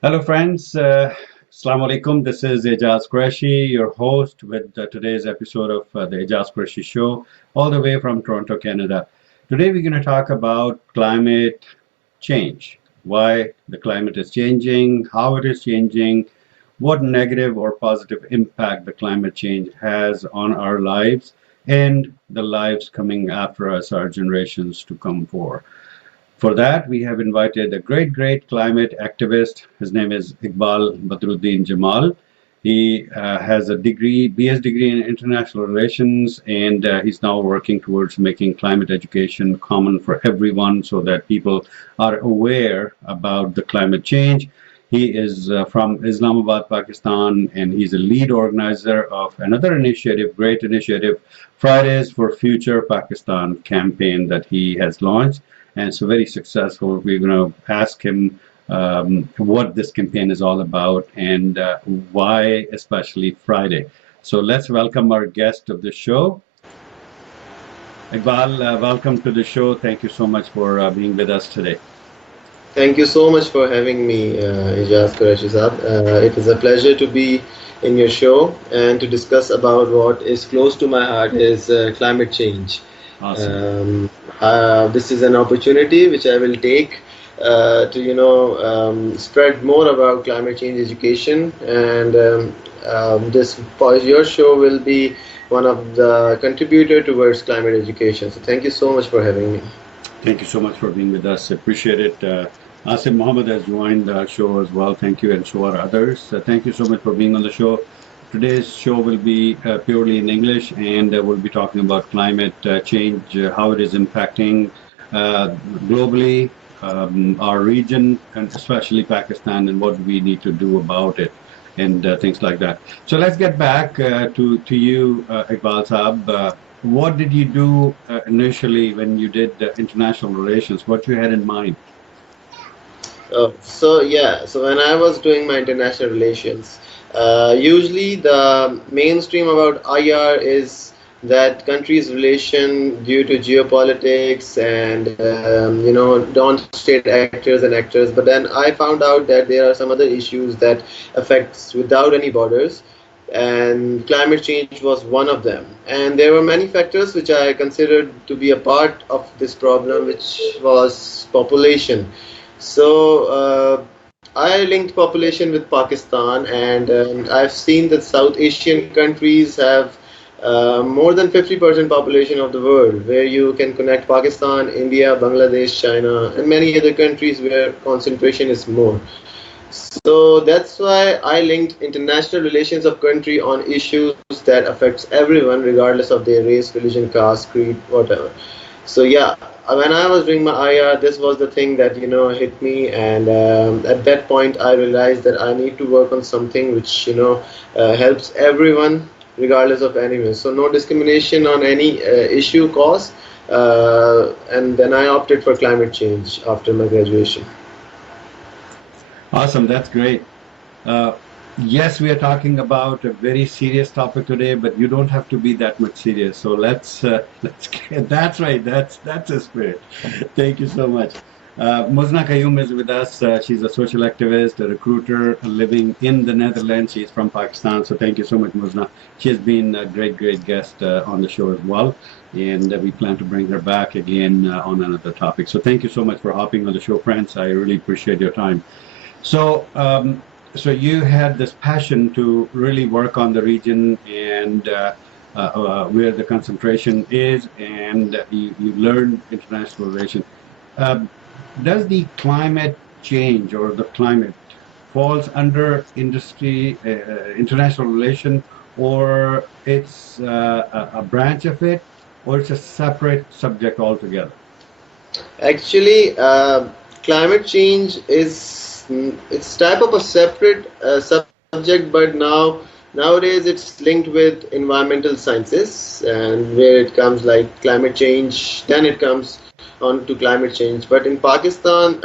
Hello, friends. Assalamu alaikum. This is Aijaz Qureshi, your host with today's episode of the Aijaz Qureshi Show, all the way from Toronto, Canada. Today, we're going to talk about climate change, why the climate is changing, how it is changing, what negative or positive impact the climate change has on our lives and the lives coming after us, our generations to come for. For that, we have invited a great climate activist. His name is Iqbal Badruddin Jamal. He has a degree, BS degree in international relations, and he's now working towards making climate education common for everyone so that people are aware about the climate change. He is from Islamabad, Pakistan, and he's a lead organizer of another initiative, great initiative, Fridays for Future Pakistan campaign that he has launched, and it's very successful. We're going to ask him what this campaign is all about and why especially Friday. So let's welcome our guest of the show. Iqbal, welcome to the show. Thank you so much for being with us today. Thank you so much for having me, Aijaz Qureshi Saab. It is a pleasure to be in your show and to discuss about what is close to my heart is climate change. Awesome. This is an opportunity which I will take to spread more about climate change education, and this your show will be one of the contributor towards climate education. So thank you so much for having me. Thank you so much for being with us. Appreciate it. Asim Mohammed has joined the show as well. Thank you, and so are others. Thank you so much for being on the show. Today's show will be purely in English, and we'll be talking about climate change, how it is impacting globally, our region, and especially Pakistan, and what we need to do about it, and things like that. So let's get back to you, Iqbal Saab. What did you do initially when you did international relations? What you had in mind? So when I was doing my international relations, usually the mainstream about IR is that countries' relation due to geopolitics and non-state actors and actors. But then I found out that there are some other issues that affects without any borders, and climate change was one of them. And there were many factors which I considered to be a part of this problem, which was population. So I linked population with Pakistan, and I've seen that South Asian countries have more than 50% population of the world, where you can connect Pakistan, India, Bangladesh, China, and many other countries where concentration is more. So that's why I linked international relations of country on issues that affects everyone, regardless of their race, religion, caste, creed, whatever. So yeah, when I was doing my IR, this was the thing that hit me, and at that point I realized that I need to work on something which helps everyone, regardless of any race. So no discrimination on any issue cause, and then I opted for climate change after my graduation. Awesome, that's great. Uh, yes, we are talking about a very serious topic today, but you don't have to be that much serious. So let's get, that's right. That's the spirit. Thank you so much. Muzna Qayyum is with us. She's a social activist, a recruiter living in the Netherlands. She's from Pakistan. So thank you so much, Muzna. She has been a great guest on the show as well. And we plan to bring her back again on another topic. So thank you so much for hopping on the show, friends. I really appreciate your time. So, so you had this passion to really work on the region and where the concentration is, and you learned international relations. Um, does the climate change or the climate falls under international relation, or it's a branch of it, or it's a separate subject altogether? Actually, climate change is it's type of a separate subject, but nowadays it's linked with environmental sciences, and where it comes like climate change, then it comes on to climate change. But in Pakistan,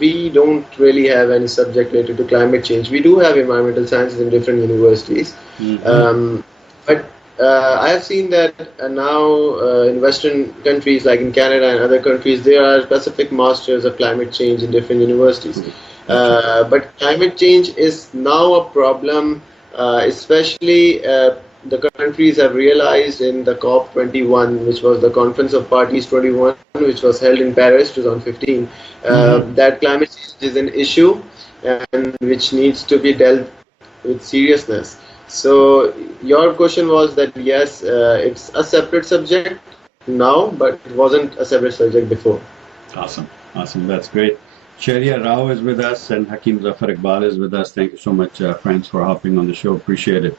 we don't really have any subject related to climate change. We do have environmental sciences in different universities, Mm-hmm. but I have seen that now in Western countries, like in Canada and other countries, there are specific masters of climate change in different universities. absolutely. But climate change is now a problem, especially the countries have realized in the COP21, which was the Conference of Parties 21, which was held in Paris 2015, Hmm. that climate change is an issue and which needs to be dealt with seriousness. So your question was that yes, it's a separate subject now, but it wasn't a separate subject before. Awesome. Awesome. That's great. Sharia Rao is with us and Hakim Zafar Iqbal is with us. Thank you so much, friends, for hopping on the show. Appreciate it.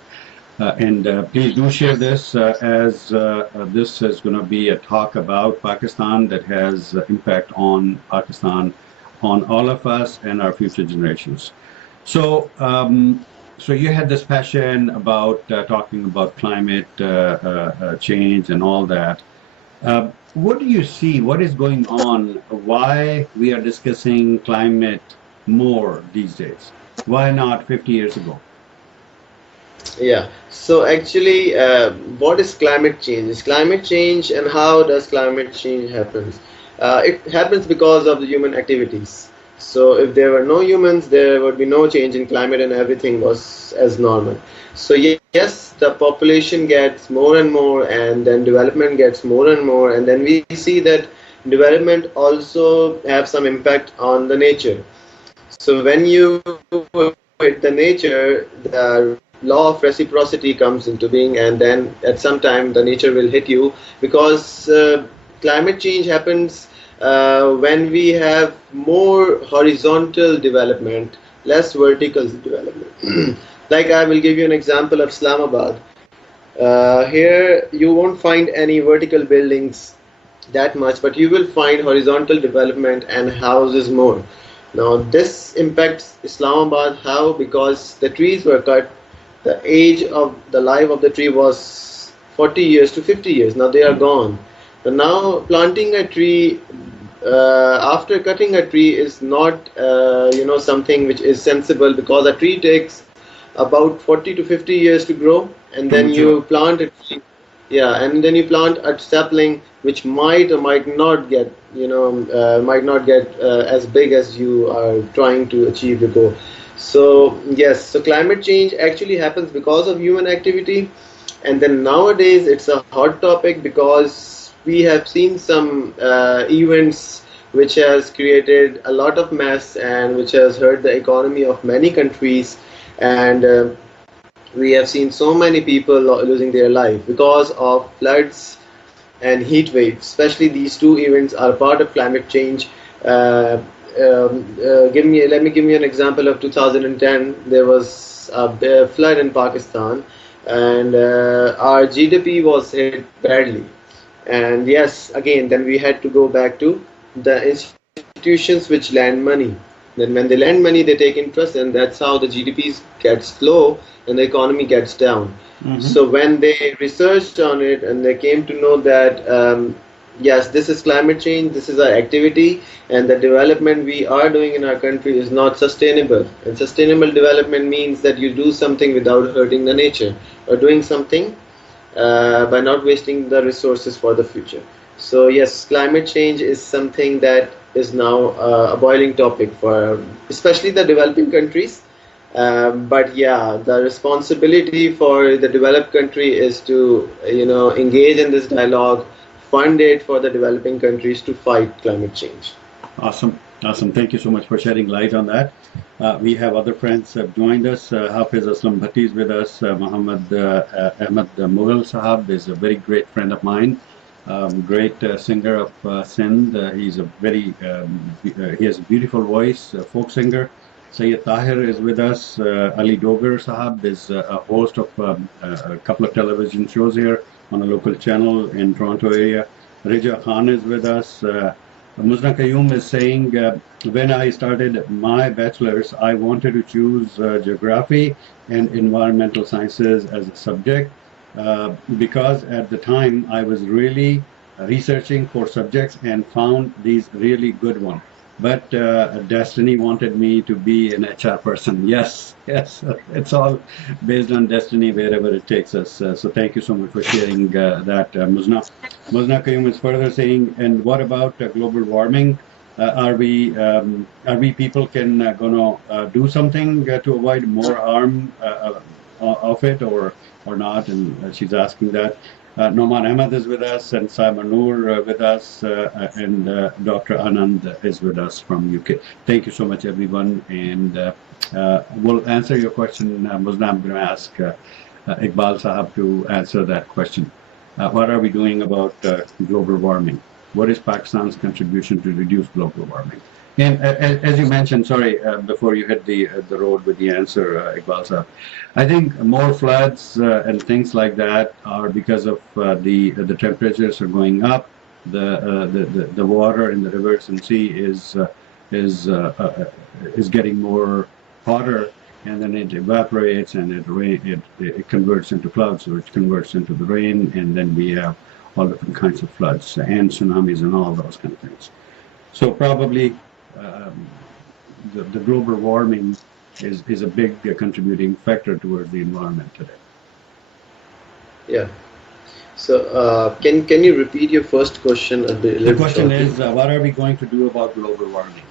And please do share this as this is going to be a talk about Pakistan that has impact on Pakistan, on all of us and our future generations. So, so you had this passion about talking about climate change and all that. What do you see? What is going on? Why we are discussing climate more these days? Why not 50 years ago? Yeah. So actually, what is climate change? Is climate change and how does climate change happens? It happens because of the human activities. So if there were no humans, there would be no change in climate and everything was as normal. So yes, the population gets more and more, and then development gets more and more, and then we see that development also have some impact on the nature. So when you hit the nature, the law of reciprocity comes into being, and then at some time the nature will hit you because climate change happens when we have more horizontal development, less vertical development. Like I will give you an example of Islamabad. Here you won't find any vertical buildings that much, but you will find horizontal development and houses more. Now, this impacts Islamabad how? Because the trees were cut. The age of the life of the tree was 40 years to 50 years. Now they are gone. So now planting a tree after cutting a tree is not something which is sensible because a tree takes about 40 to 50 years to grow, and To then mature. you plant a tree. Yeah, and then you plant a sapling which might or might not get as big as you are trying to achieve the goal. So yes, so climate change actually happens because of human activity, and then nowadays it's a hot topic because we have seen some events which has created a lot of mess and which has hurt the economy of many countries, and we have seen so many people losing their life because of floods and heat waves. Especially these two events are part of climate change. Let me give you an example of 2010. There was a flood in Pakistan, and our GDP was hit badly. And yes, again, then we had to go back to the institutions which lend money. Then when they lend money, they take interest, and that's how the GDP gets low and the economy gets down. Hmm. So when they researched on it and they came to know that yes, this is climate change, this is our activity, and the development we are doing in our country is not sustainable. And sustainable development means that you do something without hurting the nature, or doing something by not wasting the resources for the future. So yes, climate change is something that is now a boiling topic for especially the developing countries. But yeah, the responsibility for the developed country is to engage in this dialogue, fund it for the developing countries to fight climate change. Awesome. Awesome. Thank you so much for shedding light on that. We have other friends have joined us. Hafiz Aslam Bhatti is with us. Muhammad Ahmad Mughal Sahab is a very great friend of mine. Great singer of Sindh. He's a very he has a beautiful voice, folk singer. Sayyid Tahir is with us. Ali Dogar Sahab is a host of a couple of television shows here on a local channel in Toronto area. Rija Khan is with us. Muzna Qayyum is saying, when I started my bachelor's, I wanted to choose geography and environmental sciences as a subject because at the time I was really researching for subjects and found these really good ones. But destiny wanted me to be an HR person. Yes, yes, it's all based on destiny wherever it takes us. So thank you so much for sharing that, Muzna. Muzna Qayyum is further saying, and what about global warming? Are we people can gonna do something to avoid more harm of it, or not? And she's asking that. Noman Ahmed is with us, and Simon Noor with us, and Dr. Anand is with us from UK. Thank you so much, everyone, and we'll answer your question. Musna, I'm going to ask Iqbal Sahab to answer that question. What are we doing about global warming? What is Pakistan's contribution to reduce global warming? And as you mentioned, sorry, before you hit the road with the answer, Iqbal Sahab, I think more floods and things like that are because of the temperatures are going up. The water in the rivers and sea is getting more hotter, and then it evaporates and it converts into clouds, which converts into the rain, and then we have all different kinds of floods and tsunamis and all those kind of things. So probably the global warming is a big contributing factor towards the environment today. Yeah. So can you repeat your first question a bit? The question is, what are we going to do about global warming?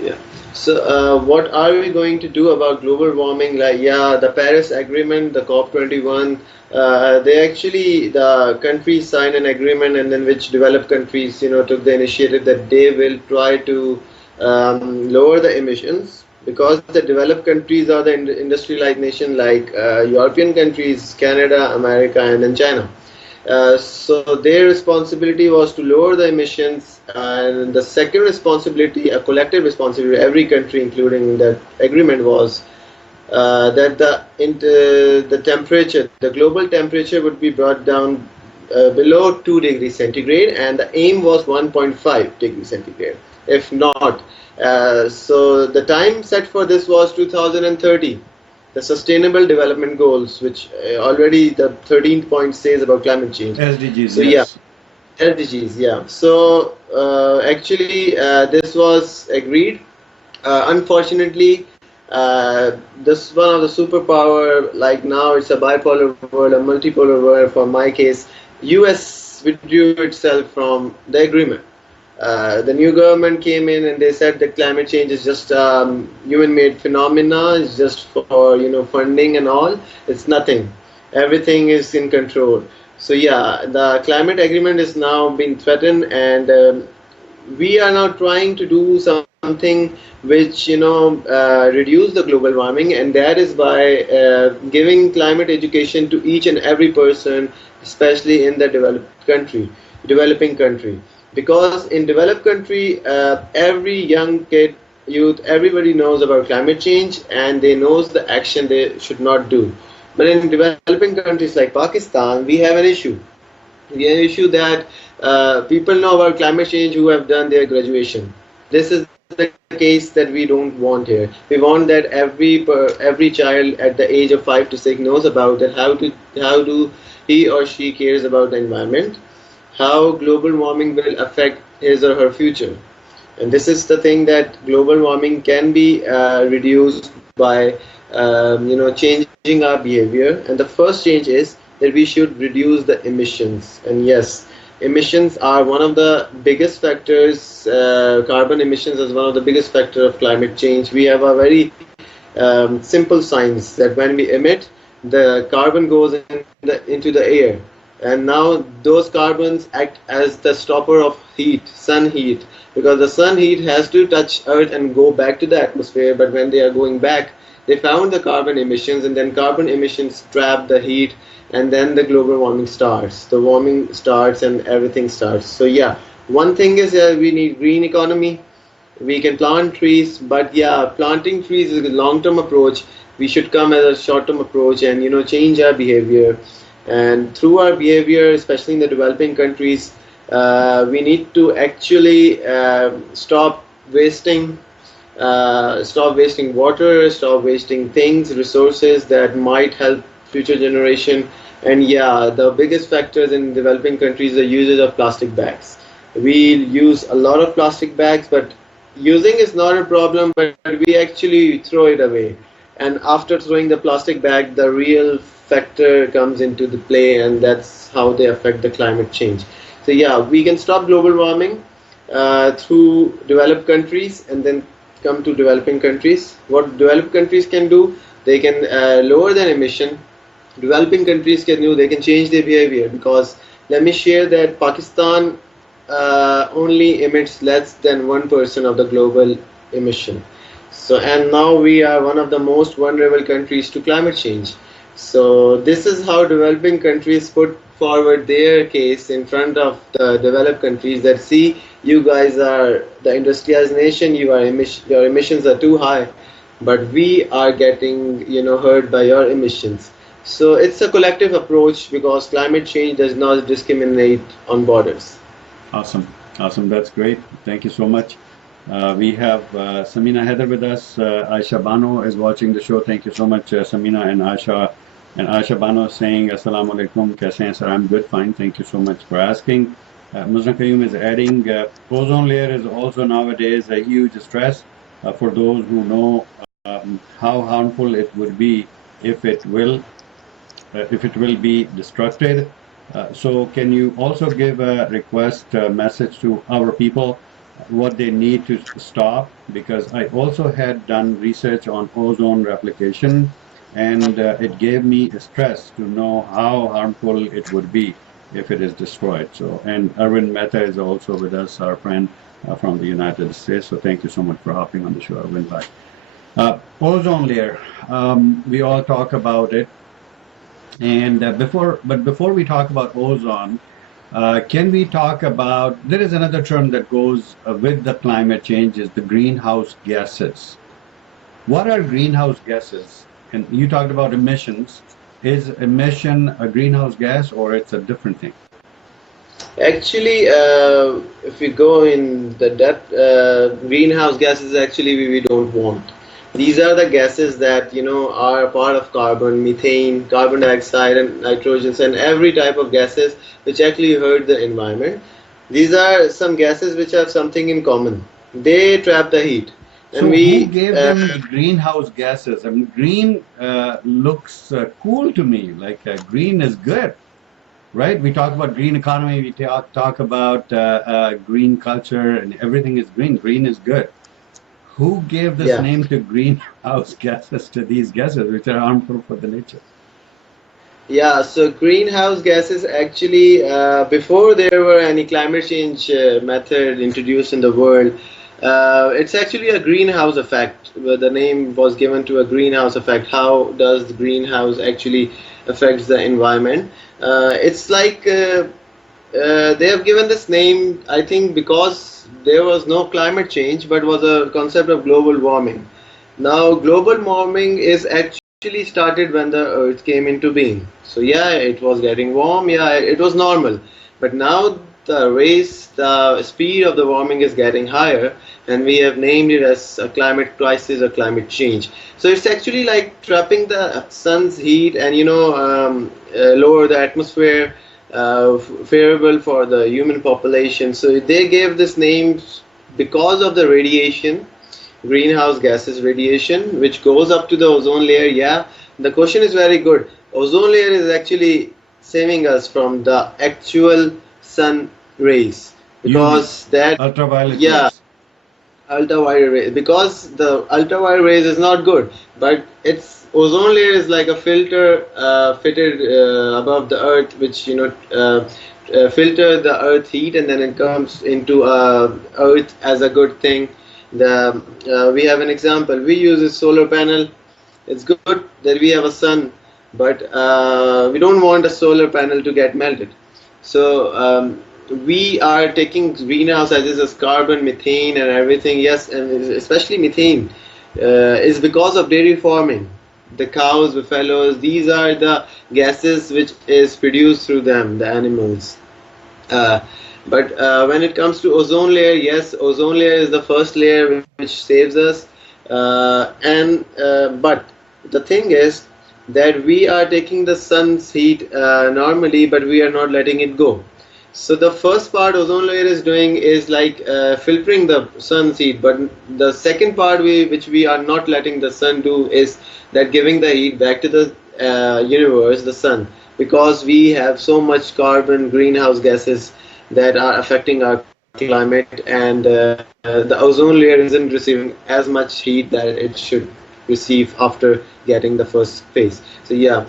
Yeah. So what are we going to do about global warming? Like, yeah, the Paris Agreement, the COP21, the countries signed an agreement, and then which developed countries, took the initiative that they will try to lower the emissions, because the developed countries are the industrialized nation like European countries, Canada, America, and then China. So their responsibility was to lower the emissions, and the second responsibility, a collective responsibility, every country, including that agreement, was that the temperature, the global temperature, would be brought down below 2 degrees centigrade, and the aim was 1.5 degrees centigrade. If not, so the time set for this was 2030. The Sustainable Development Goals, which already the 13th point says about climate change. SDGs. So yes. Yeah, SDGs. Yeah. So actually, this was agreed. Unfortunately, this one of the superpower, like now it's a bipolar world, a multipolar world. For my case, US withdrew itself from the agreement. The new government came in and they said that climate change is just human-made phenomena. It's just for funding and all. It's nothing. Everything is in control. So yeah, the climate agreement is now being threatened, and we are now trying to do something which reduce the global warming, and that is by giving climate education to each and every person, especially in the developing country. Because in developed country, every young kid, youth, everybody knows about climate change, and they knows the action they should not do. But in developing countries like Pakistan, we have an issue. We have an issue that people know about climate change who have done their graduation. This is the case that we don't want here. We want that every child at the age of 5 to 6 knows about it. How do he or she cares about the environment, how global warming will affect his or her future. And this is the thing, that global warming can be reduced by changing our behavior. And the first change is that we should reduce the emissions. And yes, emissions are one of the biggest factors. Carbon emissions is one of the biggest factors of climate change. We have a very simple science that when we emit, the carbon goes into the air. And now those carbons act as the stopper of heat, sun heat, because the sun heat has to touch Earth and go back to the atmosphere. But when they are going back, they found the carbon emissions, and then carbon emissions trap the heat, and then the global warming starts. The warming starts and everything starts. So yeah, one thing is we need green economy. We can plant trees, but yeah, planting trees is a long-term approach. We should come as a short-term approach and change our behavior. And through our behavior, especially in the developing countries, we need to actually stop wasting water, stop wasting things, resources that might help future generation. And yeah, the biggest factors in developing countries are usage of plastic bags. We use a lot of plastic bags, but using is not a problem, but we actually throw it away. And after throwing the plastic bag, the real factor comes into the play, and that's how they affect the climate change. So yeah, we can stop global warming. through developed countries and then come to developing countries. What developed countries can do, they can lower their emission. Developing countries can do, they can change their behavior, because let me share that Pakistan only emits less than 1% of the global emission. So, and now we are one of the most vulnerable countries to climate change. So, this is how developing countries put forward their case in front of the developed countries, that see, you guys are the industrialized nation, your emissions are too high, but we are getting, hurt by your emissions. So, it's a collective approach, because climate change does not discriminate on borders. Awesome. Awesome. That's great. Thank you so much. We have Samina Heather with us. Aisha Bano is watching the show. Thank you so much, Samina and Aisha. And Aisha Bano is saying, Assalamu alaikum. Kaise hain, sir? I'm good, fine. Thank you so much for asking. Muzna Qayyum is adding, ozone layer is also nowadays a huge stress for those who know how harmful it would be if it will be destructed. So can you also give a request message to our people what they need to stop? Because I also had done research on ozone replication, and it gave me stress to know how harmful it would be if it is destroyed. So, and Arvind Mehta is also with us, our friend from the United States. So thank you so much for hopping on the show, Arvind. Bye. Ozone layer, we all talk about it. And before we talk about ozone, can we talk about, there is another term that goes with the climate change, is the greenhouse gases. What are greenhouse gases? And you talked about emissions. Is emission a greenhouse gas, or it's a different thing? Actually, if we go in the depth, greenhouse gases actually we don't want. These are the gases that are part of carbon, methane, carbon dioxide, and nitrogens, and every type of gases which actually hurt the environment. These are some gases which have something in common. They trap the heat. And so who gave them the greenhouse gases? I mean, green looks cool to me. Like green is good, right? We talk about green economy. We talk about green culture, and everything is green. Green is good. Who gave this name to greenhouse gases, to these gases which are harmful for the nature? Yeah, so greenhouse gases actually, before there were any climate change method introduced in the world, it's actually a greenhouse effect. The name was given to a greenhouse effect. How does the greenhouse actually affects the environment? It's like they have given this name, I think, because there was no climate change, but was a concept of global warming. Now, global warming is actually started when the Earth came into being. So yeah, it was getting warm. Yeah, it was normal. But now the speed of the warming is getting higher, and we have named it as a climate crisis or climate change. So it's actually like trapping the sun's heat and lower the atmosphere, favorable for the human population. So they gave this name because of the radiation, greenhouse gases radiation, which goes up to the ozone layer. Yeah, the question is very good. Ozone layer is actually saving us from the actual sun rays, because that ultraviolet rays. Ultraviolet rays, because the ultraviolet rays is not good, but it's ozone layer is like a filter fitted above the earth, which filter the earth heat, and then it comes into earth as a good thing. We have an example. We use a solar panel. It's good that we have a sun, but we don't want a solar panel to get melted. So we are taking greenhouse gases as carbon, methane, and everything. Yes, and especially methane is because of dairy farming. The cows, buffaloes, these are the gases which is produced through them, the animals. But when it comes to ozone layer, yes, ozone layer is the first layer which saves us. But the thing is that we are taking the sun's heat normally, but we are not letting it go. So the first part ozone layer is doing is like filtering the sun's heat, but the second part which we are not letting the sun do is that giving the heat back to the universe, the sun, because we have so much carbon, greenhouse gases that are affecting our climate. climate, and the ozone layer isn't receiving as much heat that it should receive after getting the first phase. So yeah,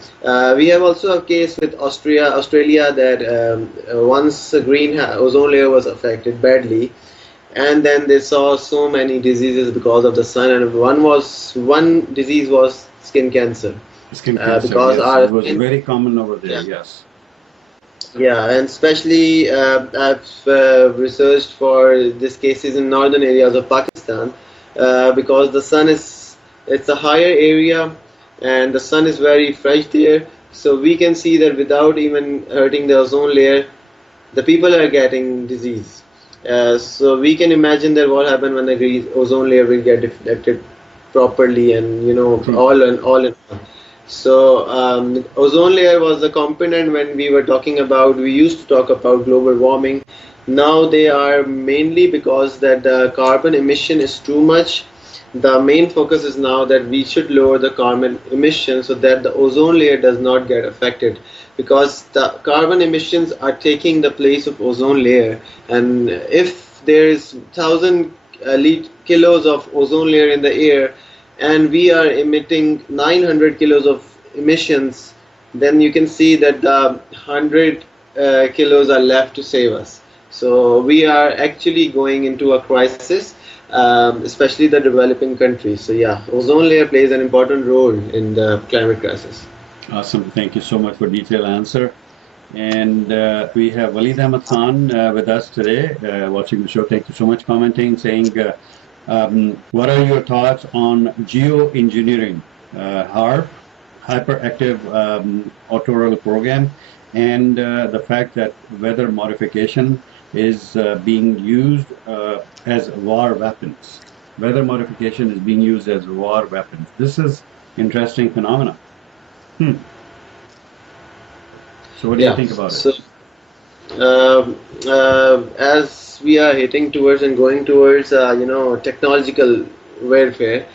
we have also a case with Australia that once the green ozone layer was affected badly, and then they saw so many diseases because of the sun, and one disease was skin cancer, Skin cancer, because yes, our it was skin, very common over there. yeah, Yes. yeah, and especially I've researched for these cases in northern areas of Pakistan, because the sun is it's a higher area, and the sun is very fresh there. So we can see that without even hurting the ozone layer, the people are getting disease. So we can imagine that what happened when the ozone layer will get deflected properly, and True. all in one. So ozone layer was the component when we were talking about. We used to talk about global warming. Now they are mainly because that the carbon emission is too much. The main focus is now that we should lower the carbon emission so that the ozone layer does not get affected, because the carbon emissions are taking the place of ozone layer. And if there is 1,000 kilos of ozone layer in the air, and we are emitting 900 kilos of emissions, then you can see that the 100 kilos are left to save us. So we are actually going into a crisis, especially the developing countries. So yeah, ozone layer plays an important role in the climate crisis. Awesome. Thank you so much for detailed answer. And we have Walid Ahmed Khan with us today, watching the show. Thank you so much, commenting, saying, what are your thoughts on geoengineering, HARP, hyperactive auroral program, and the fact that weather modification is being used as war weapons. Weather modification is being used as war weapons. This is interesting phenomena. Hmm. So what do you Yeah. think about it? So as we are heading towards and going towards technological warfare,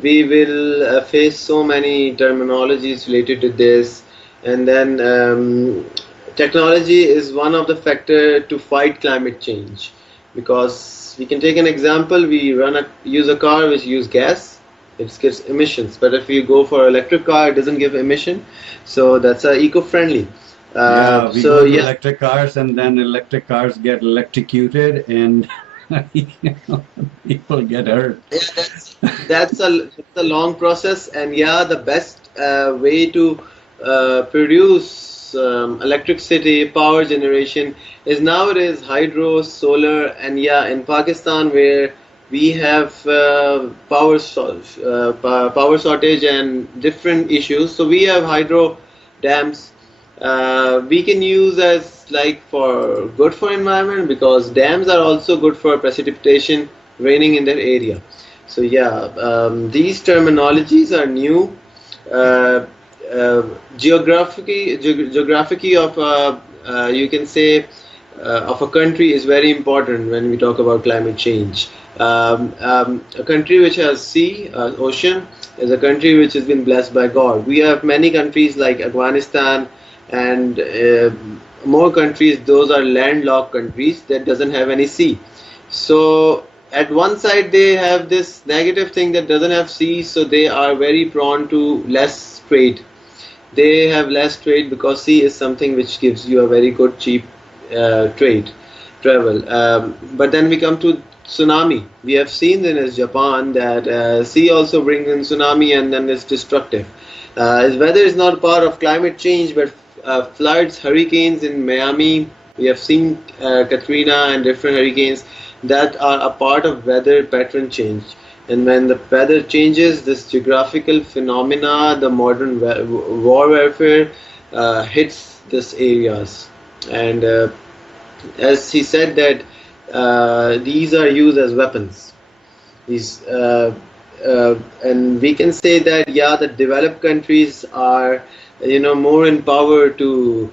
we will face so many terminologies related to this. And then technology is one of the factor to fight climate change, because we can take an example. We use a car which use gas, it gives emissions, but if you go for electric car, it doesn't give emission. So that's eco-friendly. Yeah, we So go to yeah, electric cars and then electric cars get electrocuted and people get hurt. yeah, that's a long process, and yeah, the best way to produce electricity power generation is nowadays hydro, solar, and yeah, in Pakistan where we have power shortage and different issues, so we have hydro dams. We can use as like for good for environment, because dams are also good for precipitation raining in that area. So yeah, these terminologies are new. uh, geography of you can say of a country is very important when we talk about climate change. A country which has sea, ocean, is a country which has been blessed by God. We have many countries like Afghanistan and more countries. Those are landlocked countries that doesn't have any sea. So at one side they have this negative thing that doesn't have sea, so they are very prone to less trade. They have less trade because sea is something which gives you a very good cheap trade travel. But then we come to tsunami. We have seen in Japan that sea also brings in tsunami, and then it's destructive. Weather is not part of climate change, but floods, hurricanes in Miami. We have seen Katrina and different hurricanes that are a part of weather pattern change. And when the weather changes, this geographical phenomena, the modern war warfare hits these areas. And as he said that these are used as weapons. These and we can say that yeah, the developed countries are more empowered to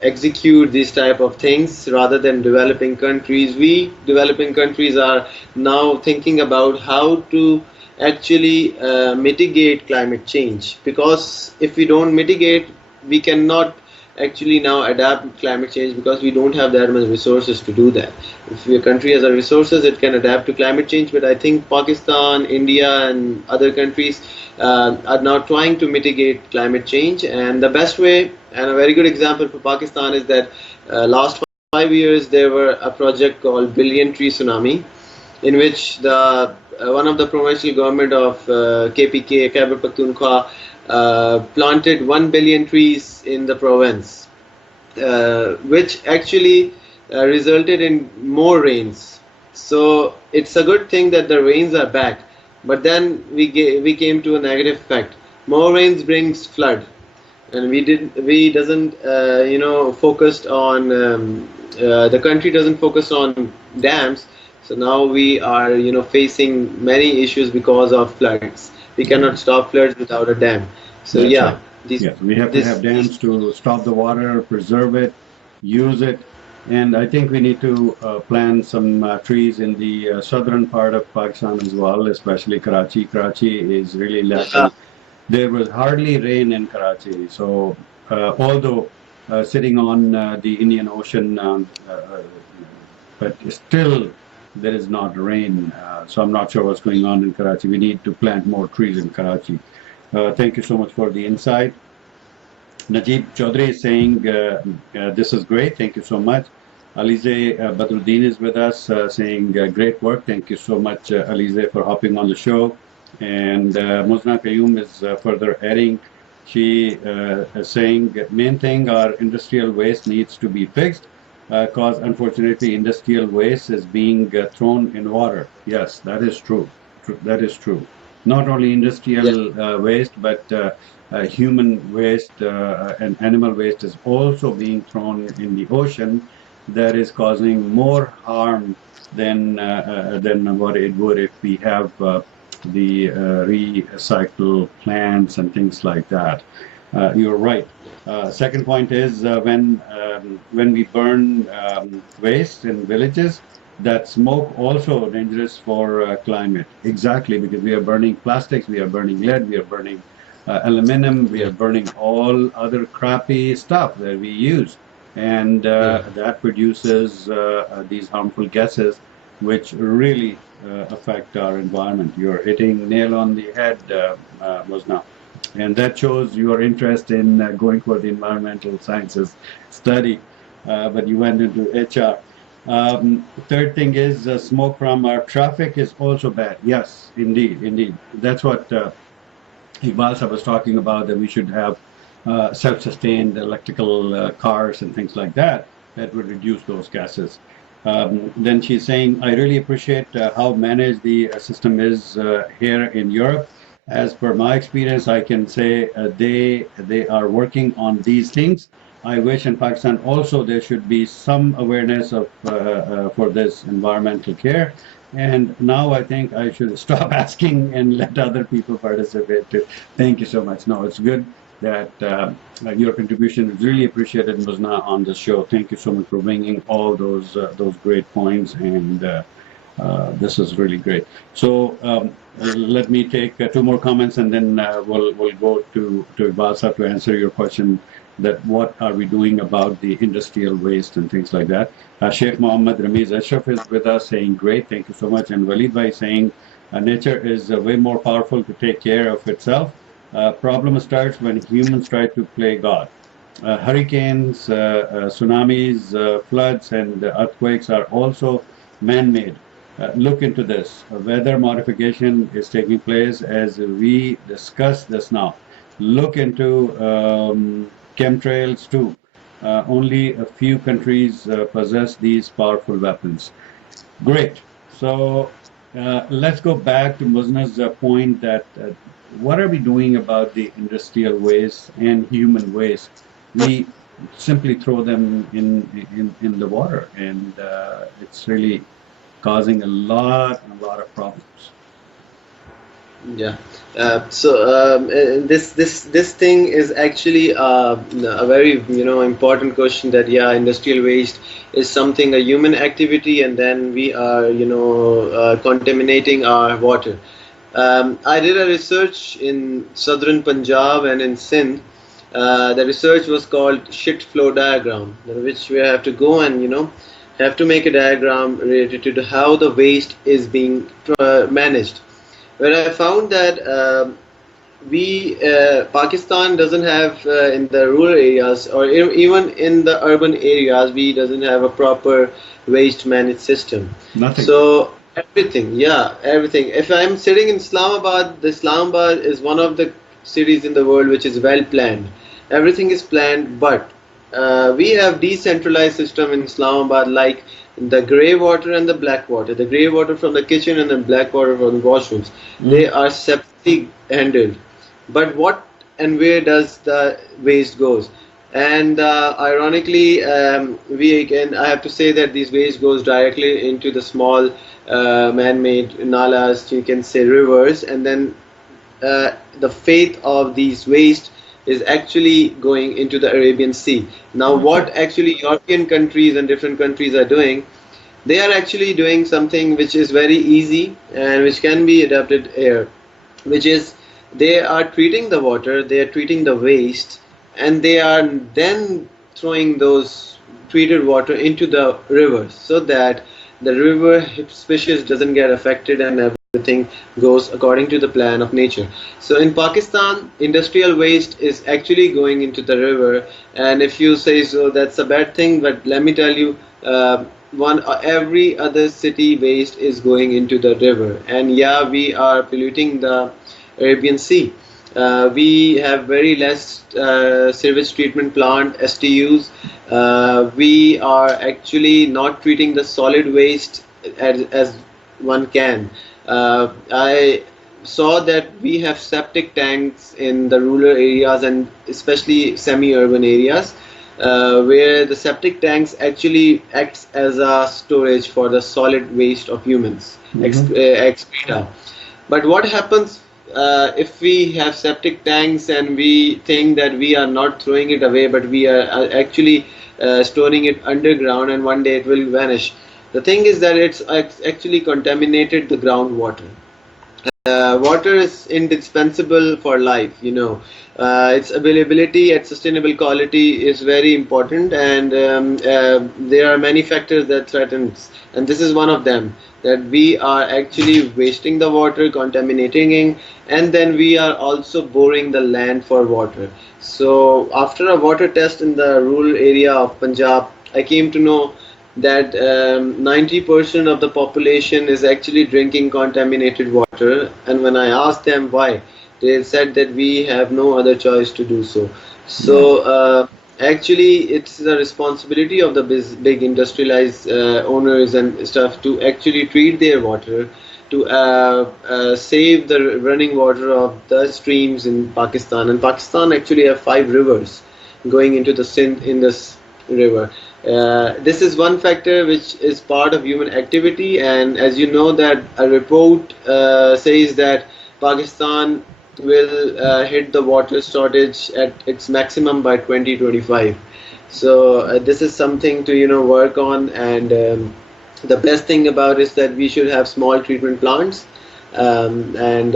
execute these type of things rather than developing countries. We developing countries are now thinking about how to actually mitigate climate change, because if we don't mitigate, we cannot actually now adapt to climate change because we don't have that much resources to do that. If your country has the resources, it can adapt to climate change. But I think Pakistan, India, and other countries are now trying to mitigate climate change. And the best way, and a very good example for Pakistan, is that last 5 years there were a project called Billion Tree Tsunami, in which the one of the provincial government of KPK, Khyber Pakhtunkhwa, planted 1 billion trees in the province, which actually resulted in more rains. So it's a good thing that the rains are back, but then we came to a negative effect. More rains brings flood, and we doesn't focused on the country doesn't focus on dams. So now we are facing many issues because of floods. We cannot stop floods without a dam. So That's right. yeah, these Yes, we have to this have dams to stop the water, preserve it, use it, and I think we need to plant some trees in the southern part of Pakistan as well, especially Karachi. Karachi is really yeah, lacking. There was hardly rain in Karachi, so although sitting on the Indian Ocean, but still there is not rain. So I'm not sure what's going on in Karachi. We need to plant more trees in Karachi. Thank you so much for the insight. Najib Chaudhary is saying, this is great. Thank you so much. Alize Badruddin is with us saying, great work. Thank you so much, Alize, for hopping on the show. And Muzna Qayyum is further adding, she is saying, main thing, our industrial waste needs to be fixed because unfortunately industrial waste is being thrown in water. Yes, that is true. That is true. Not only yeah, industrial waste, but human waste and animal waste is also being thrown in the ocean. That is causing more harm than what it would if we have the recycle plants and things like that. You're right. Second point is when we burn waste in villages, that smoke also dangerous for climate. Exactly, because we are burning plastics, we are burning lead, we are burning aluminum, we yeah, are burning all other crappy stuff that we use, and yeah, that produces these harmful gases, which really affect our environment. You're hitting nail on the head, Musna. And that shows your interest in going for the environmental sciences study, but you went into HR. Third thing is smoke from our traffic is also bad. Yes, indeed, indeed. That's what Iqbal Sahab was talking about, that we should have self-sustained electrical cars and things like that that would reduce those gases. Then she's saying, I really appreciate how managed the system is here in Europe. As per my experience, I can say they are working on these things. I wish in Pakistan also there should be some awareness of for this environmental care. And now I think I should stop asking and let other people participate too. Thank you so much. No, it's good that your contribution is really appreciated, Muzna, on the show. Thank you so much for bringing all those great points, and this is really great. So let me take two more comments, and then we'll go to Iqbal to answer your question. That what are we doing about the industrial waste and things like that. Sheikh Mohammed Ramiz Ashraf is with us saying, great, thank you so much. And Walid Bhai saying, nature is way more powerful to take care of itself. Problem starts when humans try to play God. Hurricanes, tsunamis, floods, and earthquakes are also man-made. Look into this. Weather modification is taking place as we discuss this now. Look into chemtrails too. Only a few countries possess these powerful weapons. Great. So let's go back to Muzna's point that what are we doing about the industrial waste and human waste? We simply throw them in the water, and it's really causing a lot of problems. yeah. This thing is actually a very important question, that yeah, industrial waste is something, a human activity, and then we are contaminating our water. I did a research in southern Punjab and in Sindh, The research was called shit flow diagram, in which we have to go and have to make a diagram related to how the waste is being managed. Where I found that we Pakistan doesn't have in the rural areas or even in the urban areas, we doesn't have a proper waste managed system. Nothing. So everything, yeah, everything. If I'm sitting in Islamabad, the Islamabad is one of the cities in the world which is well planned. Everything is planned, but we have decentralized system in Islamabad, like the grey water and the black water. The grey water from the kitchen and the black water from the washrooms. They are separately handled. But what and where does the waste goes? And ironically, I have to say that these waste goes directly into the small man-made nalas, you can say rivers, and then the fate of these waste is actually going into the Arabian Sea. Now, what actually European countries and different countries are doing, they are actually doing something which is very easy and which can be adapted here, which is they are treating the water, they are treating the waste, and they are then throwing those treated water into the rivers so that the river species doesn't get affected and everything goes according to the plan of nature. So in Pakistan, industrial waste is actually going into the river, and if you say so, that's a bad thing. But let me tell you, every other city waste is going into the river, and yeah, we are polluting the Arabian Sea. We have very less sewage treatment plant STUs. We are actually not treating the solid waste as one can. I saw that we have septic tanks in the rural areas and especially semi-urban areas, where the septic tanks actually acts as a storage for the solid waste of humans, excreta. But what happens if we have septic tanks and we think that we are not throwing it away, but we are actually storing it underground, and one day it will vanish? The thing is that it's actually contaminated the groundwater. Water is indispensable for life. Its availability at sustainable quality is very important, and there are many factors that threatens, and this is one of them, that we are actually wasting the water, contaminating it, and then we are also boring the land for water. So after a water test in the rural area of Punjab, I came to know that 90% of the population is actually drinking contaminated water, and when I asked them why, they said that we have no other choice to do so. So actually it's the responsibility of the big industrialized owners and stuff to actually treat their water, to save the running water of the streams in Pakistan. And Pakistan actually have 5 rivers going into the Sindh in this river. This is one factor which is part of human activity, and as you know that a report says that Pakistan will hit the water shortage at its maximum by 2025. So this is something to work on, and the best thing about is that we should have small treatment plants, and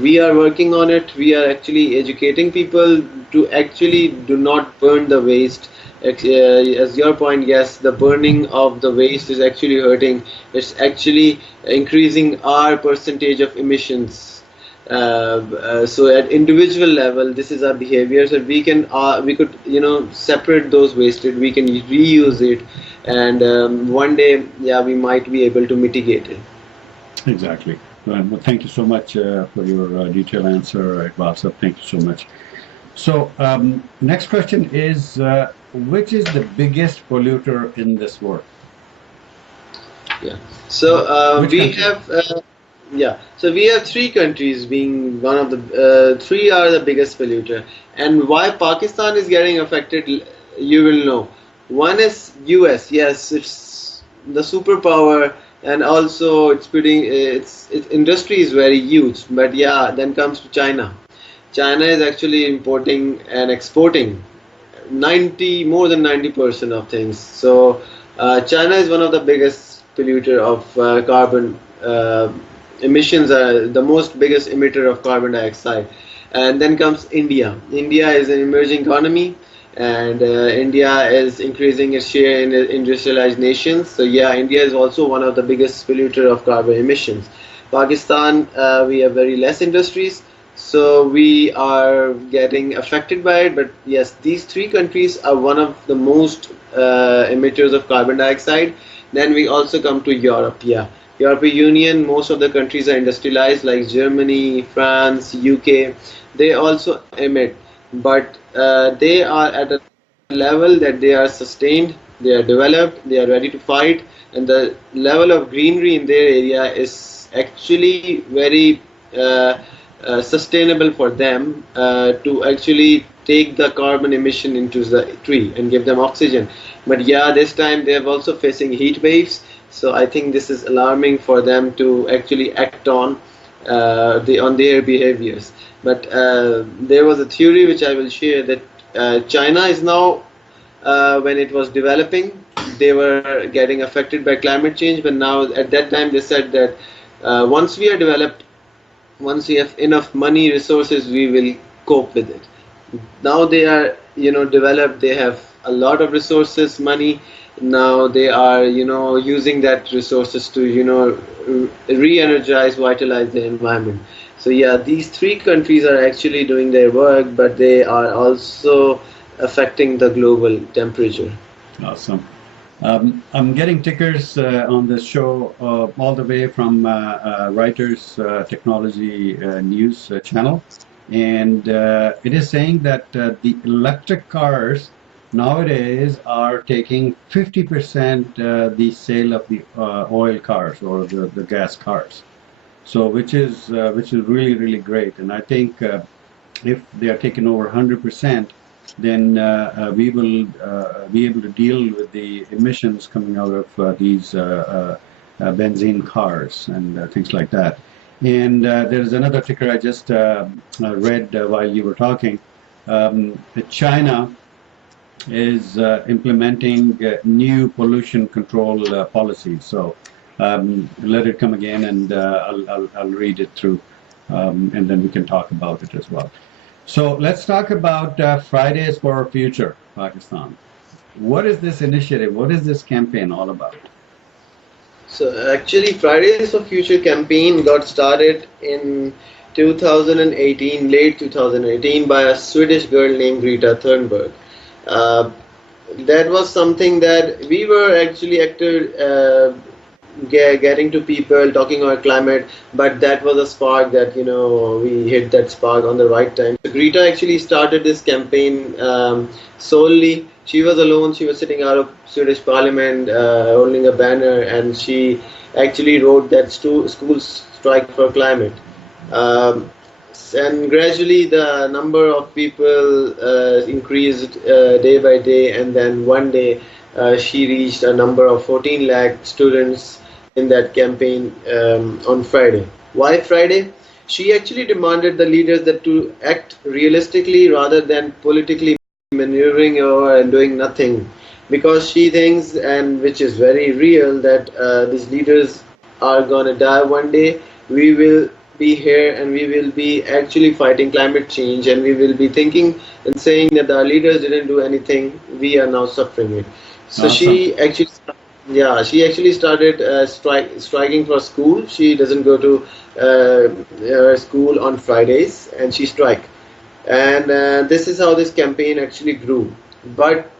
we are working on it. We are actually educating people to actually do not burn the waste. As your point, yes, the burning of the waste is actually hurting. It's actually increasing our percentage of emissions. So at individual level, this is our behavior. So we could separate those wasted. We can reuse it, and one day, yeah, we might be able to mitigate it. Exactly. Well, thank you so much for your detailed answer, Iqbal. Thank you so much. So, next question is, which is the biggest polluter in this world? Yeah. So Which we country? have So we have 3 countries being one of the 3 are the biggest polluter, and why Pakistan is getting affected, you will know. One is US. Yes, it's the superpower, and also its industry is very huge. But yeah, then comes to China. China is actually importing and exporting more than 90% of things. So China is one of the biggest polluter of carbon emissions, are the most biggest emitter of carbon dioxide. And then comes India. India is an emerging economy, and India is increasing its share in industrialized nations. So yeah, India is also one of the biggest polluter of carbon emissions. Pakistan, we have very less industries, so we are getting affected by it. But yes, these three countries are one of the most emitters of carbon dioxide. Then we also come to Europe. Yeah, European Union, most of the countries are industrialized, like Germany, France, UK. They also emit, but they are at a level that they are sustained, they are developed, they are ready to fight, and the level of greenery in their area is actually very sustainable for them to actually take the carbon emission into the tree and give them oxygen. But yeah, this time they are also facing heat waves, so I think this is alarming for them to actually act on their behaviors. But there was a theory which I will share that China is now, when it was developing, they were getting affected by climate change. But now, at that time, they said that once we are developed, once we have enough money, resources, we will cope with it. Now they are, developed. They have a lot of resources, money. Now they are, using that resources to, re-energize, vitalize the environment. So yeah, these three countries are actually doing their work, but they are also affecting the global temperature. Awesome. I'm getting tickers on this show all the way from Reuters Technology News channel, and it is saying that the electric cars nowadays are taking 50% the sale of the oil cars or the gas cars. So which is really really great, and I think if they are taking over 100%, then we will be able to deal with the emissions coming out of these benzene cars and things like that. And there's another ticker I just read while you were talking. China is implementing new pollution control policies. So let it come again, and I'll read it through, and then we can talk about it as well. So let's talk about Fridays for Future Pakistan. What is this initiative? What is this campaign all about? So actually, Fridays for Future campaign got started in 2018, late 2018, by a Swedish girl named Greta Thunberg. Uh, that was something that we were actually getting to people, talking about climate, but that was a spark that, we hit that spark on the right time. So Greta actually started this campaign solely. She was alone. She was sitting out of Swedish Parliament, holding a banner, and she actually wrote that school strike for climate. Um, and gradually the number of people increased day by day, and then one day she reached a number of 14 lakh students in that campaign on Friday. Why Friday? She actually demanded the leaders that to act realistically rather than politically maneuvering or and doing nothing, because she thinks, and which is very real, that these leaders are gonna die one day. We will be here and we will be actually fighting climate change, and we will be thinking and saying that our leaders didn't do anything. We are now suffering it. So Awesome. she actually started striking for school. She doesn't go to her school on Fridays, and she strike. And this is how this campaign actually grew. But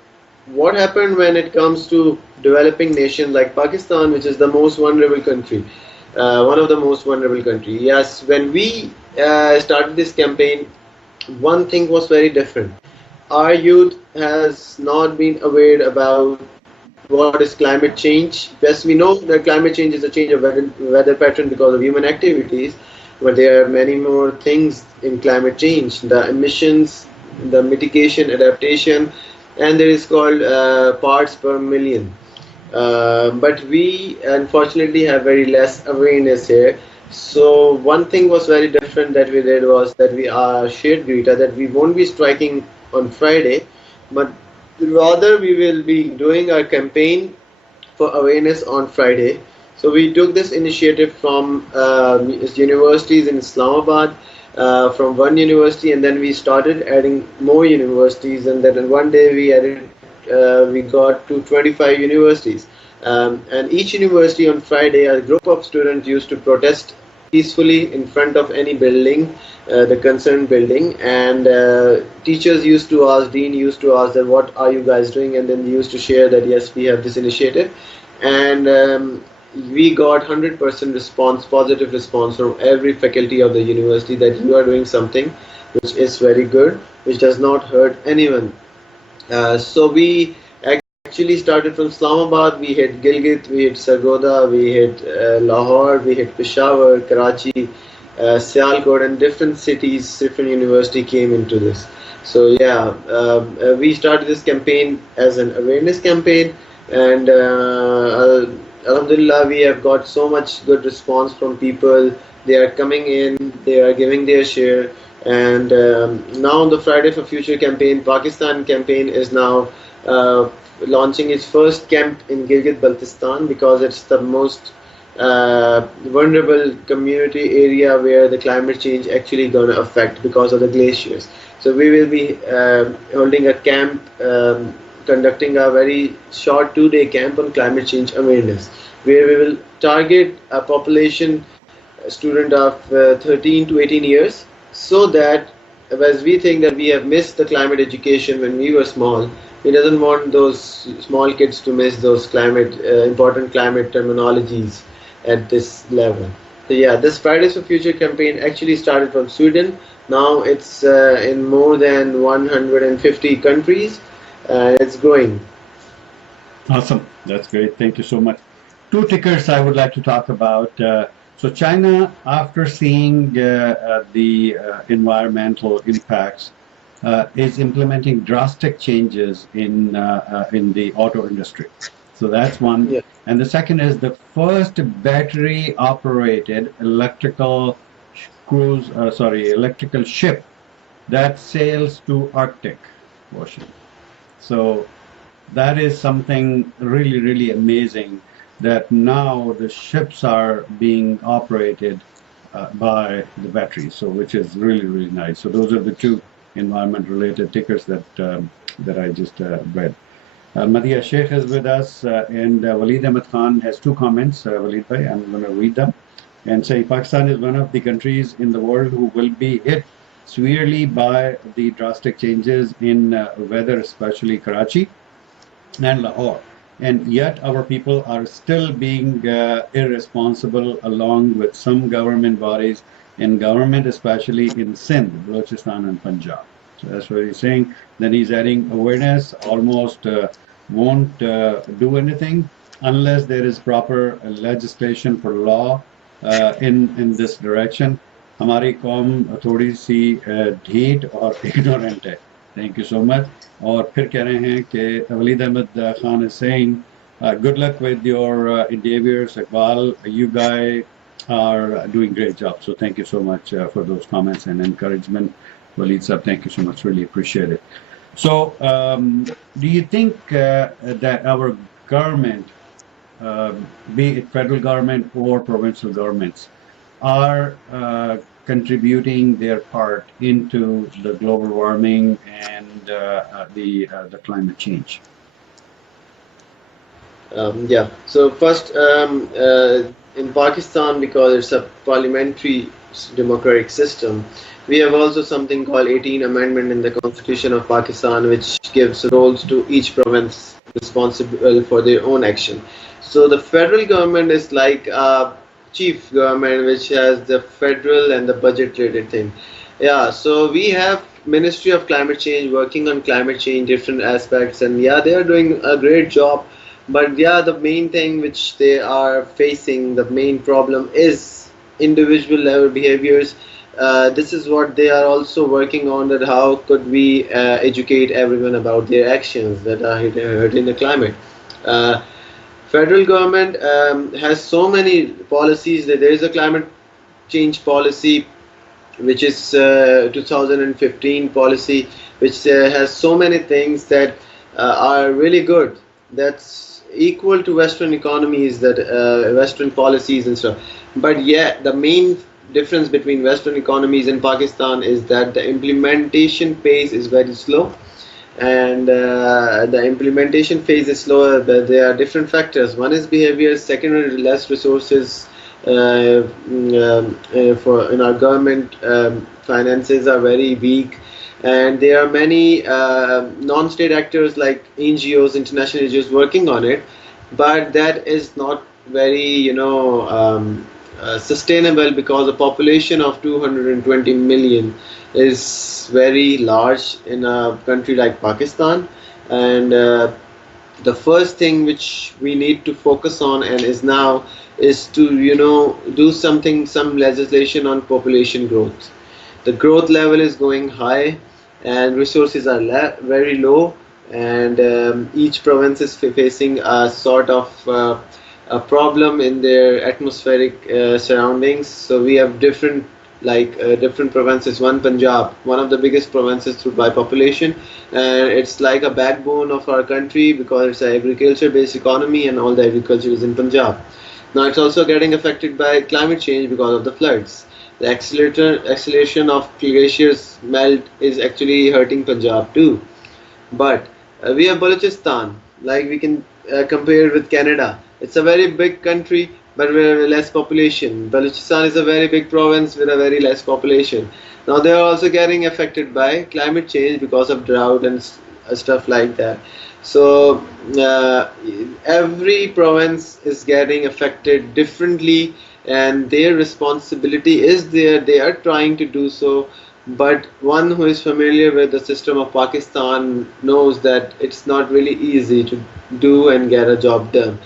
what happened when it comes to developing nations like Pakistan, which is the most vulnerable country, one of the most vulnerable country? Yes, when we started this campaign, one thing was very different. Our youth has not been aware about what is climate change. Yes, we know that climate change is a change of weather pattern because of human activities, but there are many more things in climate change: the emissions, the mitigation, adaptation, and there is called parts per million. But we unfortunately have very less awareness here. So one thing was very different that we did was that we shared Greta that we won't be striking on Friday, but rather we will be doing our campaign for awareness on Friday. So we took this initiative from universities in Islamabad, from one university, and then we started adding more universities, and then one day we got to 25 universities. And each university on Friday, a group of students used to protest peacefully in front of any building, the concerned building, and teachers used to ask, dean used to ask that what are you guys doing, and then they used to share that yes, we have this initiative, and we got 100% response, positive response from every faculty of the university that you are doing something which is very good, which does not hurt anyone. So we actually started from Islamabad, we hit Gilgit, we hit Sargodha, we hit Lahore, we hit Peshawar, Karachi, Sialkot, and different cities, different university came into this. So yeah, we started this campaign as an awareness campaign, and Alhamdulillah, we have got so much good response from people. They are coming in, they are giving their share, and now the Friday for Future campaign, Pakistan campaign is now launching its first camp in Gilgit Baltistan, because it's the most vulnerable community area where the climate change actually going to affect because of the glaciers. So we will be holding a camp, conducting a very short 2-day camp on climate change awareness, where we will target a population student of 13 to 18 years, so that as we think that we have missed the climate education when we were small, we doesn't want those small kids to miss those climate important climate terminologies at this level. So yeah, this Fridays for Future campaign actually started from Sweden. Now it's in more than 150 countries, and it's growing. Awesome. That's great. Thank you so much. Two tickers I would like to talk about. So China, after seeing the environmental impacts, is implementing drastic changes in the auto industry. So that's one. Yeah. And the second is the first battery-operated electrical ship that sails to Arctic Ocean. So that is something really, really amazing, that now the ships are being operated by the batteries, so which is really, really nice. So those are the two environment-related tickers that I just read. Madhia Sheikh is with us, and Waleed Ahmed Khan has two comments. Waleed bhai, I'm going to read them, and say Pakistan is one of the countries in the world who will be hit severely by the drastic changes in weather, especially Karachi and Lahore. And yet our people are still being irresponsible, along with some government bodies and government, especially in Sindh, Balochistan and Punjab. So that's what he's saying. Then he's adding awareness almost won't do anything unless there is proper legislation for law in this direction. हमारी कौम थोड़ी सी ढीठ और ignorant है. Thank you so much. और फिर कह रहे हैं कि Waleed Ahmed Khan is saying, good luck with your endeavors, Iqbal. You guys are doing great job. So thank you so much for those comments and encouragement. Waleed sir, thank you so much. Really appreciate it. So do you think that our government, be it federal government or provincial governments, are contributing their part into the global warming and the climate change? Yeah. So first, in Pakistan, because it's a parliamentary democratic system, we have also something called 18th Amendment in the Constitution of Pakistan, which gives roles to each province responsible for their own action. So the federal government is like a chief government, which has the federal and the budget related thing. Yeah. So we have Ministry of Climate Change working on climate change, different aspects, and yeah, they are doing a great job. But yeah, the main thing which they are facing, the main problem is individual level behaviors. This is what they are also working on, that how could we educate everyone about their actions that are hurting the climate. Federal government has so many policies. That there is a climate change policy, which is 2015 policy, which has so many things that are really good. That's equal to Western economies, that Western policies and stuff. But yeah, the main difference between Western economies and Pakistan is that the implementation pace is very slow, and the implementation phase is slower, but there are different factors. One is behavior, second is less resources for in our government. Finances are very weak, and there are many non-state actors like NGOs, international NGOs working on it, but that is not very, sustainable, because a population of 220 million is very large in a country like Pakistan. And the first thing which we need to focus on, and is now, is to do something, some legislation on population growth. The growth level is going high, and resources are very low, and each province is facing a sort of a problem in their atmospheric surroundings. So we have different, different provinces. One, Punjab, one of the biggest provinces through by population, and it's like a backbone of our country because it's an agriculture based economy, and all the agriculture is in Punjab. Now it's also getting affected by climate change because of the floods. The acceleration of glaciers melt is actually hurting Punjab too. But we have Balochistan, like we can compare it with Canada. It's a very big country, but with less population. Balochistan is a very big province with a very less population. Now they are also getting affected by climate change because of drought and stuff like that. So every province is getting affected differently, and their responsibility is there. They are trying to do so, but one who is familiar with the system of Pakistan knows that it's not really easy to do and get a job done.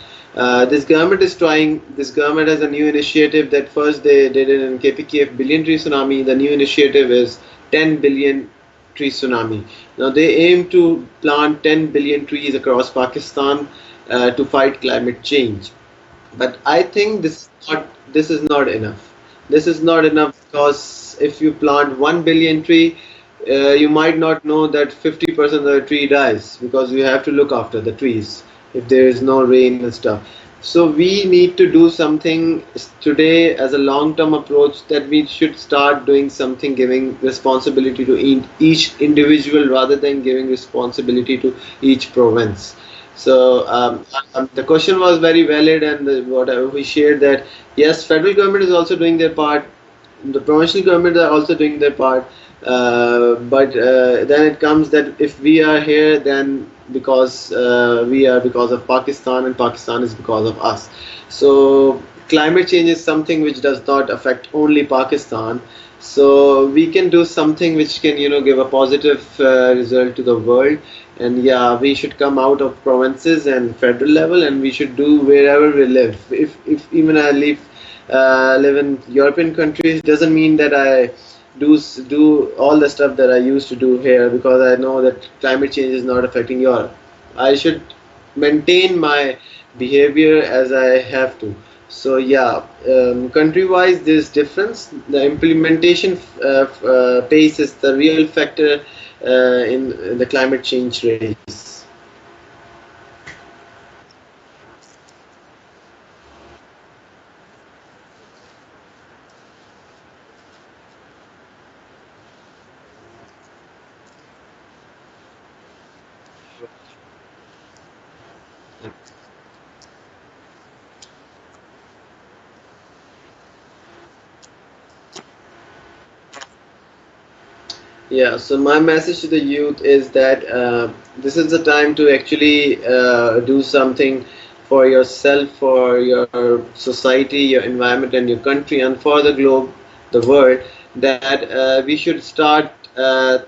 This government is trying. This government has a new initiative that first they did it in KPKF billion tree tsunami. The new initiative is 10 billion tree tsunami. Now they aim to plant 10 billion trees across Pakistan to fight climate change. But I think this is not enough. This is not enough, because if you plant 1 billion tree, you might not know that 50% of the tree dies, because you have to look after the trees if there is no rain and stuff. So we need to do something today as a long-term approach, that we should start doing something, giving responsibility to each individual rather than giving responsibility to each province. So the question was very valid, and whatever we shared, that yes, federal government is also doing their part, the provincial government are also doing their part, but then it comes that if we are here, then because we are because of Pakistan, and Pakistan is because of us. So climate change is something which does not affect only Pakistan. So we can do something which can give a positive result to the world. And yeah, we should come out of provinces and federal level, and we should do wherever we live. If even I live in European countries, doesn't mean that I do all the stuff that I used to do here, because I know that climate change is not affecting Europe. I should maintain my behavior as I have to. So yeah, country-wise, there's difference. The implementation pace is the real factor in the climate change race. Yeah, so my message to the youth is that this is the time to actually do something for yourself, for your society, your environment, and your country, and for the globe, the world. That we should start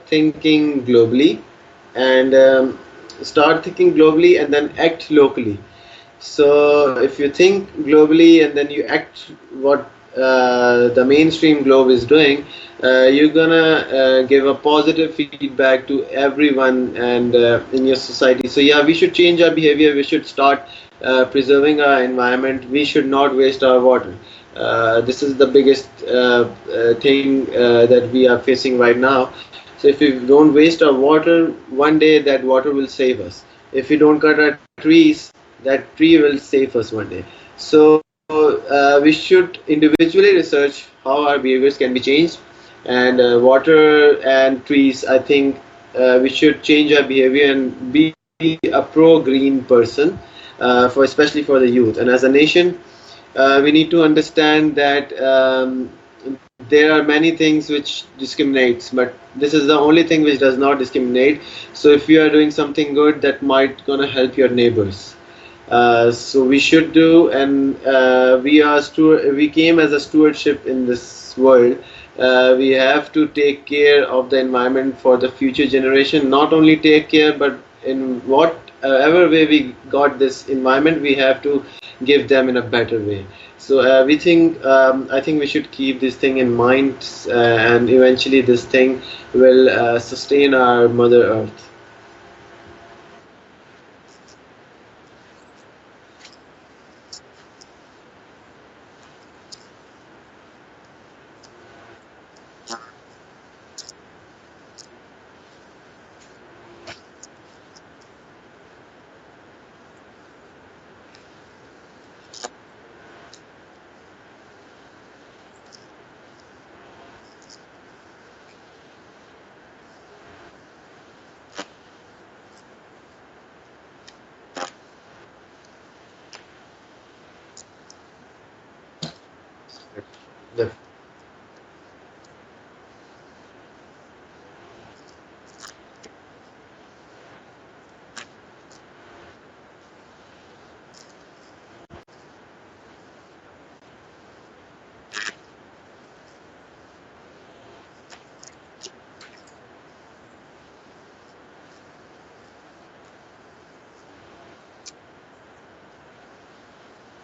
thinking globally, and and then act locally. So if you think globally and then you act what the mainstream globe is doing, you're gonna give a positive feedback to everyone and in your society. So yeah, we should change our behavior. We should start preserving our environment. We should not waste our water. This is the biggest thing that we are facing right now. So if we don't waste our water, one day that water will save us. If we don't cut our trees, that tree will save us one day. So we should individually research how our behaviors can be changed. And water and trees, I think we should change our behavior and be a pro-green person, especially for the youth. And as a nation, we need to understand that there are many things which discriminates, but this is the only thing which does not discriminate. So if you are doing something good, that might gonna help your neighbors. So we should do, and we came as a stewardship in this world. We have to take care of the environment for the future generation. Not only take care, but in whatever way we got this environment, we have to give them in a better way. So I think we should keep this thing in mind, and eventually this thing will sustain our Mother Earth. The,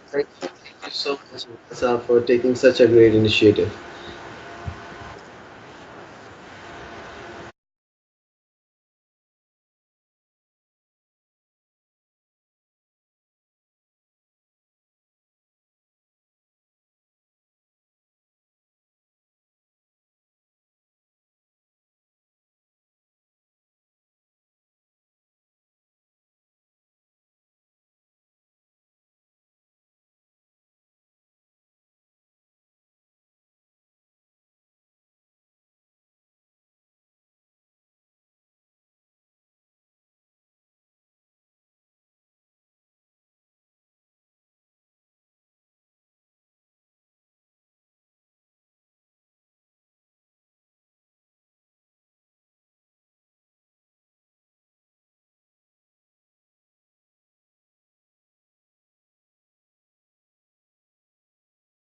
Thank you so much, Vanessa, for taking such a great initiative.